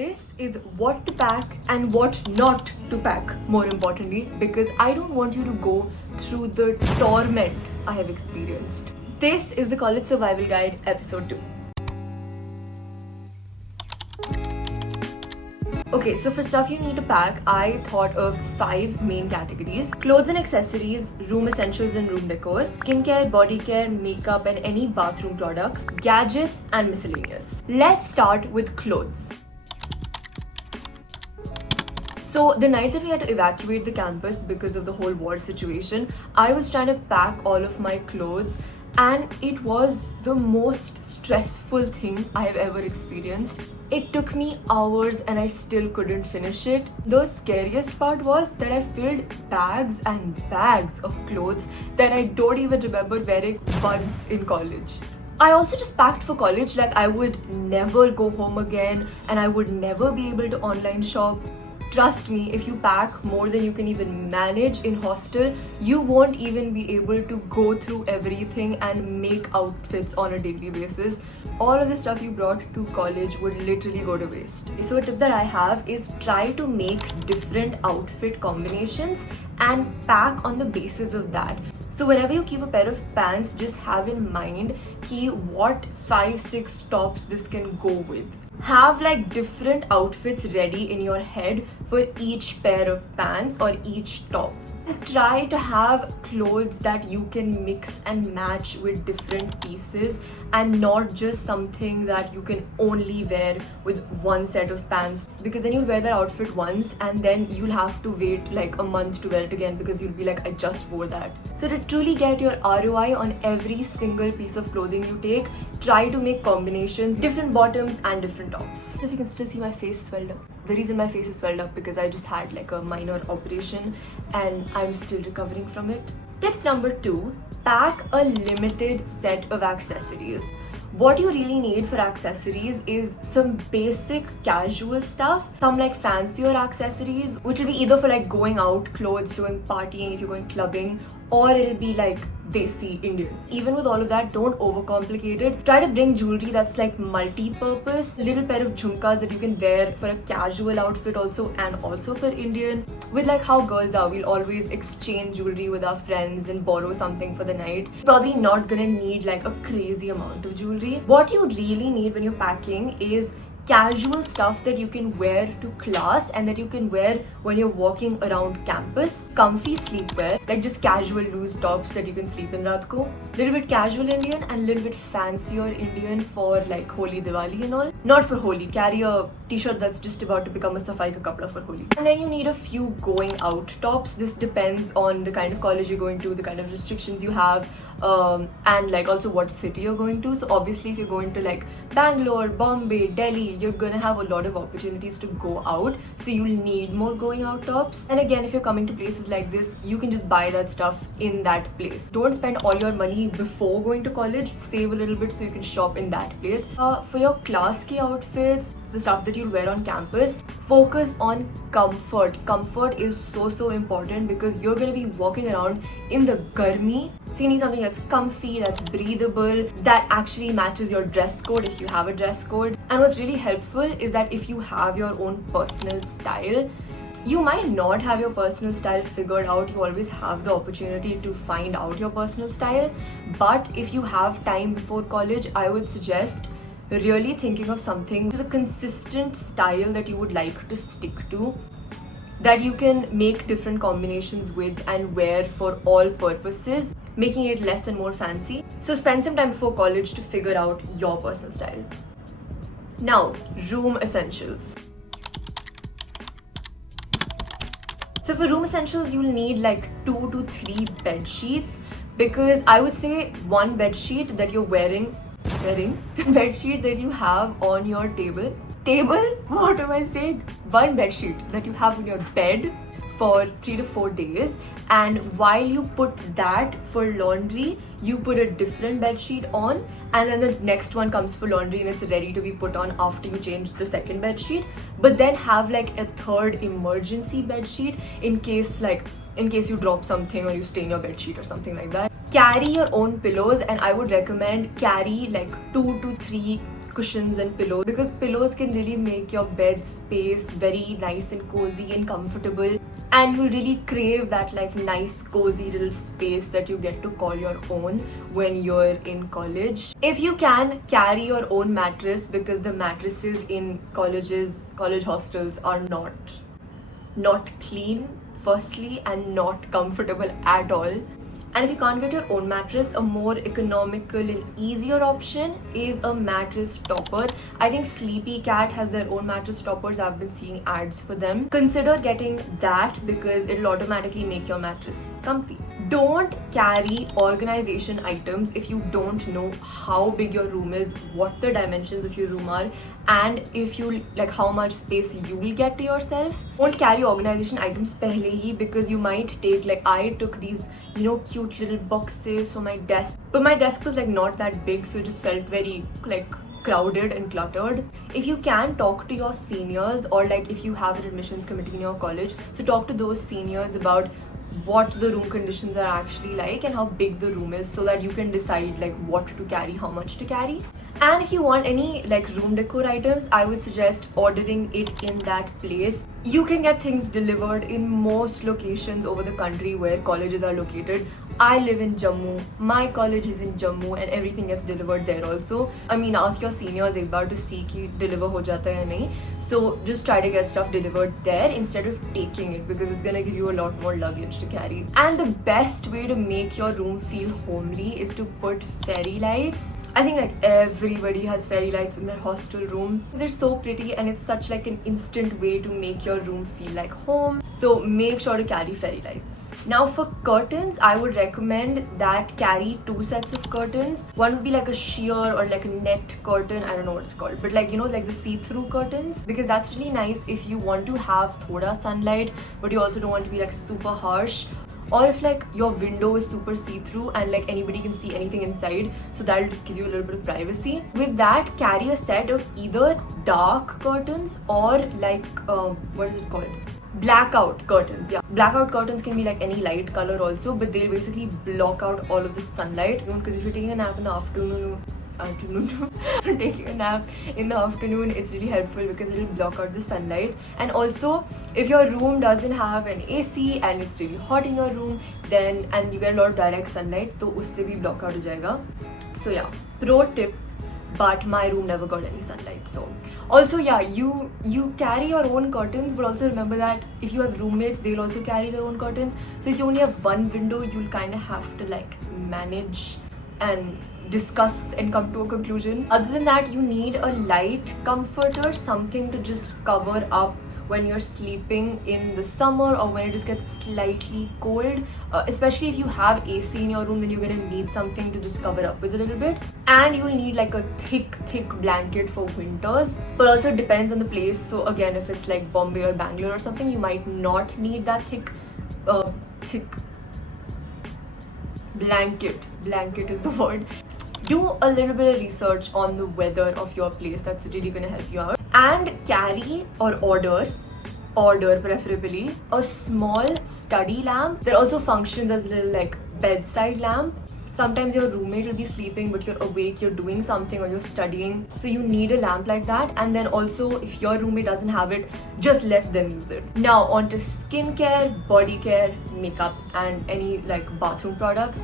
This is what to pack and what not to pack, more importantly, because I don't want you to go through the torment I have experienced. This is the College Survival Guide, episode 2. Okay, so for stuff you need to pack, I thought of 5 main categories: clothes and accessories, room essentials and room decor, skincare, body care, makeup and any bathroom products, gadgets and miscellaneous. Let's start with clothes. So the night that we had to evacuate the campus because of the whole war situation, I was trying to pack all of my clothes, and it was the most stressful thing I have ever experienced. It took me hours and I still couldn't finish it. The scariest part was that I filled bags and bags of clothes that I don't even remember wearing once in college. I also just packed for college like I would never go home again and I would never be able to online shop. Trust me, if you pack more than you can even manage in hostel, you won't even be able to go through everything and make outfits on a daily basis. All of the stuff you brought to college would literally go to waste. So a tip that I have is try to make different outfit combinations and pack on the basis of that. So whenever you keep a pair of pants, just have in mind what 5-6 tops this can go with. Have like different outfits ready in your head for each pair of pants or each top. Try to have clothes that you can mix and match with different pieces and not just something that you can only wear with one set of pants, because then you'll wear that outfit once and then you'll have to wait like a month to wear it again because you'll be like, I just wore that. So to truly get your ROI on every single piece of clothing you take, try to make combinations, different bottoms and different tops. So if you can still see my face swelled up. The reason my face is swelled up because I just had like a minor operation and I'm still recovering from it. Tip number 2, pack a limited set of accessories. What you really need for accessories is some basic casual stuff, some like fancier accessories, which will be either for like going out clothes, if you're going partying, if you're going clubbing, or it'll be like desi Indian. Even with all of that, don't overcomplicate it. Try to bring jewelry that's like multi-purpose, a little pair of jhumkas that you can wear for a casual outfit also and also for Indian. With like how girls are, we'll always exchange jewelry with our friends and borrow something for the night. Probably not gonna need like a crazy amount of jewelry. What you really need when you're packing is casual stuff that you can wear to class and that you can wear when you're walking around campus. Comfy sleepwear, like just casual loose tops that you can sleep in raat ko. Little bit casual Indian and little bit fancier Indian for like Holi, Diwali and all. Not for Holi, carry a t-shirt that's just about to become a safai ka kapda for Holi. And then you need a few going out tops. This depends on the kind of college you're going to, the kind of restrictions you have, and like also what city you're going to. So obviously if you're going to like Bangalore, Bombay, Delhi, you're gonna have a lot of opportunities to go out, so you'll need more going out tops. And again, if you're coming to places like this, you can just buy that stuff in that place. Don't spend all your money before going to college. Save a little bit so you can shop in that place. For your class key outfits, the stuff that you'll wear on campus, focus on comfort. Comfort is so important because you're going to be walking around in the garmi. So you need something that's comfy, that's breathable, that actually matches your dress code if you have a dress code. And what's really helpful is that if you have your own personal style, you might not have your personal style figured out. You always have the opportunity to find out your personal style. But if you have time before college, I would suggest really thinking of something which is a consistent style that you would like to stick to, that you can make different combinations with and wear for all purposes, making it less and more fancy. So spend some time before college to figure out your personal style. Now, room essentials. So for room essentials, you'll need like 2 to 3 bed sheets, because I would say one bed sheet that you're wearing, the bed sheet that you have on your table, what am I saying? One bed sheet that you have on your bed for 3 to 4 days, and while you put that for laundry, you put a different bed sheet on, and then the next one comes for laundry and it's ready to be put on after you change the second bed sheet. But then have like a third emergency bed sheet in case you drop something or you stain your bed sheet or something like that. Carry your own pillows, and I would recommend carry like 2 to 3 cushions and pillows, because pillows can really make your bed space very nice and cozy and comfortable, and you'll really crave that like nice cozy little space that you get to call your own when you're in college. If you can, carry your own mattress, because the mattresses in college hostels are not clean firstly and not comfortable at all. And if you can't get your own mattress, a more economical and easier option is a mattress topper. I think Sleepy Cat has their own mattress toppers. I've been seeing ads for them. Consider getting that because it'll automatically make your mattress comfy. Don't carry organization items if you don't know how big your room is, what the dimensions of your room are, and if you like how much space you will get to yourself. Don't carry organization items pehle hi, because you might take, like I took these, you know, cute little boxes for my desk, but my desk was like not that big, so it just felt very like crowded and cluttered. If you can, talk to your seniors, or like if you have an admissions committee in your college, so talk to those seniors about what the room conditions are actually like and how big the room is, so that you can decide like what to carry, how much to carry. And if you want any like room decor items, I would suggest ordering it in that place. You can get things delivered in most locations over the country where colleges are located. I live in Jammu, my college is in Jammu, and everything gets delivered there also. I mean, ask your seniors एक बार to see कि deliver हो जाता है या नहीं. So just try to get stuff delivered there instead of taking it, because it's gonna give you a lot more luggage to carry. And the best way to make your room feel homely is to put fairy lights. I think like everybody has fairy lights in their hostel room. They're so pretty and it's such like an instant way to make your room feel like home. So make sure to carry fairy lights. Now for curtains, I would recommend that carry 2 sets of curtains. One would be like a sheer or like a net curtain, I don't know what it's called, but like, you know, like the see-through curtains, because that's really nice if you want to have thoda sunlight but you also don't want to be like super harsh. Or if like your window is super see-through and like anybody can see anything inside, so that'll just give you a little bit of privacy. With that, carry a set of either dark curtains or like what is it called? Blackout curtains. Yeah, blackout curtains can be like any light color also, but they'll basically block out all of the sunlight. Because if you're taking a nap in the afternoon, taking a nap in the afternoon, it's really helpful because it'll block out the sunlight. And also, if your room doesn't have an AC and it's really hot in your room, then and you get a lot of direct sunlight, तो उससे भी block out हो जाएगा. So yeah, pro tip. But my room never got any sunlight. So also, yeah, you carry your own curtains, but also remember that if you have roommates, they'll also carry their own curtains. So if you only have one window, you'll kind of have to like manage and discuss and come to a conclusion. Other than that, you need a light comforter, something to just cover up when you're sleeping in the summer or when it just gets slightly cold. Especially if you have AC in your room, then you're gonna need something to just cover up with a little bit. And you'll need like a thick blanket for winters, but also it depends on the place. So again, if it's like Bombay or Bangalore or something, you might not need that thick blanket is the word. Do a little bit of research on the weather of your place. That's really gonna help you out. And carry or order preferably a small study lamp that also functions as a little like bedside lamp. Sometimes your roommate will be sleeping but you're awake, you're doing something or you're studying, so you need a lamp like that. And then also, if your roommate doesn't have it, just let them use it. Now on to skincare, body care, makeup, and any like bathroom products.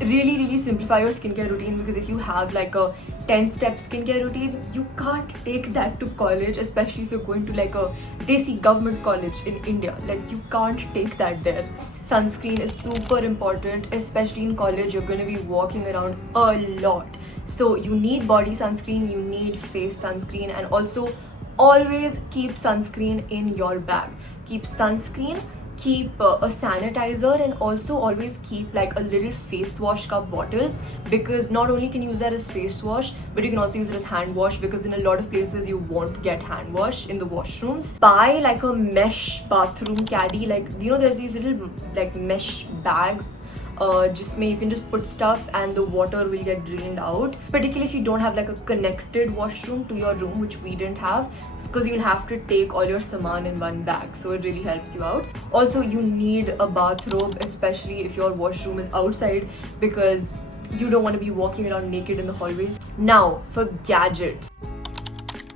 Really simplify your skincare routine, because if you have like a 10-step skincare routine, you can't take that to college, especially if you're going to like a desi government college in India. Like you can't take that there. Sunscreen is super important, especially in college. You're going to be walking around a lot, so you need body sunscreen, you need face sunscreen, and also always keep sunscreen in your bag. Keep sunscreen, keep a sanitizer, and also always keep like a little face wash cup bottle, because not only can you use that as face wash, but you can also use it as hand wash, because in a lot of places you won't get hand wash in the washrooms. Buy like a mesh bathroom caddy, like you know there's these little like mesh bags जिसमें you can just put stuff and the water will get drained out, particularly if you don't have like a connected washroom to your room, which we didn't have, because you'll have to take all your saman in one bag, so it really helps you out. Also, you need a bathrobe, especially if your washroom is outside, because You don't want to be walking around naked in the hallway. Now, for gadgets.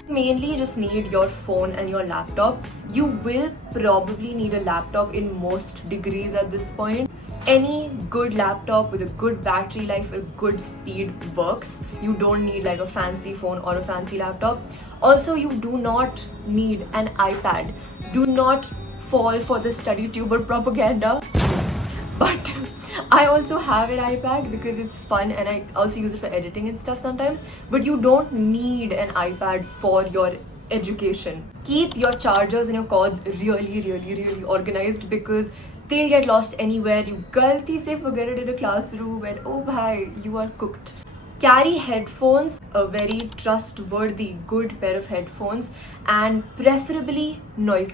Mainly just need your phone and your laptop. You will probably need a laptop in most degrees at this point. Any good laptop with a good battery life, a good speed works. You don't need like a fancy phone or a fancy laptop. Also, you do not need an iPad. Do not fall for the study tuber propaganda. But I also have an iPad because it's fun, and I also use it for editing and stuff sometimes. But you don't need an iPad for your education. Keep your chargers and your cords really organized, because they'll get lost anywhere. You galti se forget it in a classroom and oh bhai, you are cooked. Carry headphones, a very trustworthy good pair of headphones, and preferably noise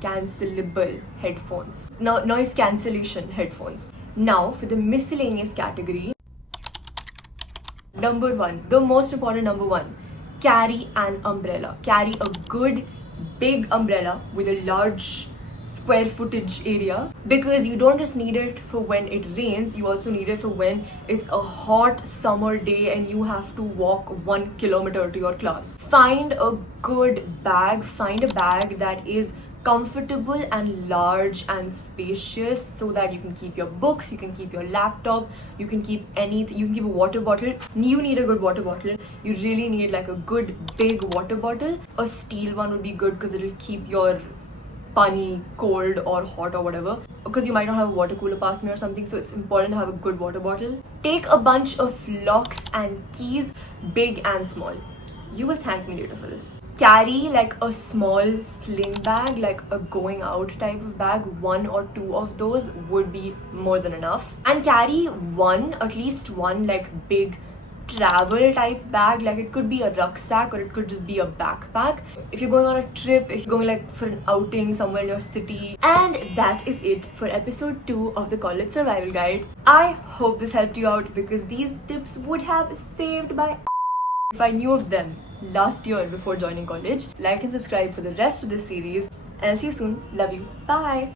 cancelable headphones. Now, noise cancellation headphones. Now, for the miscellaneous category, number one, the most important number one, carry an umbrella. Carry a good big umbrella with a large square footage area, because you don't just need it for when it rains, you also need it for when it's a hot summer day and you have to walk 1 kilometer to your class. Find a good bag. Find a bag that is comfortable and large and spacious, so that you can keep your books, you can keep your laptop, you can keep anything, you can keep a water bottle. You need a good water bottle. You really need like a good big water bottle. A steel one would be good because it'll keep your pani cold or hot or whatever, because you might not have a water cooler past me or something, so it's important to have a good water bottle. Take a bunch of locks and keys, big and small. You will thank me later for this. Carry like a small sling bag, like a going out type of bag. 1 or 2 of those would be more than enough. And carry at least one like big travel type bag. Like it could be a rucksack or it could just be a backpack. If you're going on a trip, if you're going like for an outing somewhere in your city. And that is it for episode 2 of the College Survival Guide. I hope this helped you out, because these tips would have saved my if I knew of them last year before joining college. Like and subscribe for the rest of this series, and I'll see you soon. Love you. Bye.